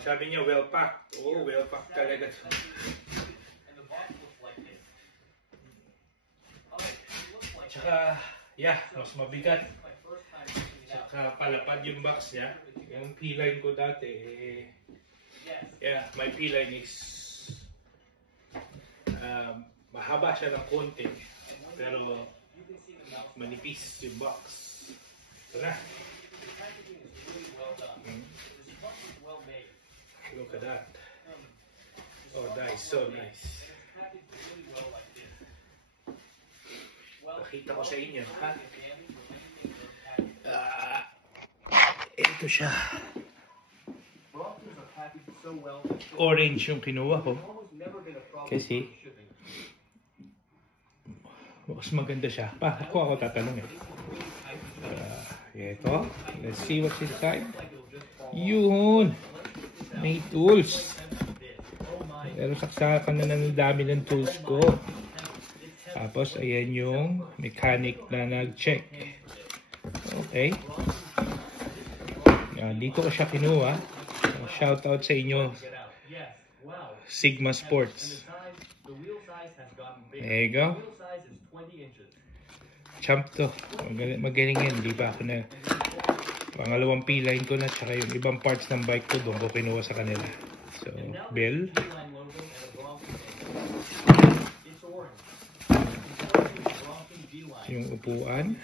Sabi niya well packed. Oh, well packed talaga. Tsaka, yeah, mas mabigat. Tsaka palapad yung box niya. Yung P-line ko dati, yeah, my P-line is mahaba siya ng konti. Pero manipis yung box. Ito na. Look at that. Oh, nice. So nice. Pakita ko sa inyo, ha? Ito siya. Orange yung kinuha ko. Kasi mas maganda siya. Ako tatanong eh. Ito. Let's see what's inside. Yun. May tools. Pero saksakan na ng dami ng tools ko. Tapos ayan yung mechanic na nag-check. Okay. Dito ko siya kinuha. Shout out sa inyo. Sigma Sports. There you go. Champ to. Magaling yan. Di ba ako na pangalawang P-line ko na, tsaka yung ibang parts ng bike ko doon ko kinuha sa kanila. So, bill. Yung upuan.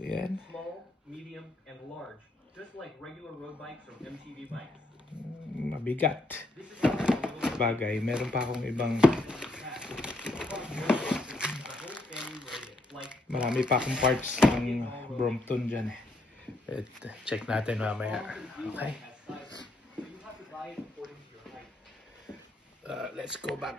Ayan. Mabigat. Bagay. Meron pa akong ibang marami pa akong parts ng Brompton dyan eh. Check natin mamaya. Okay. Let's go back.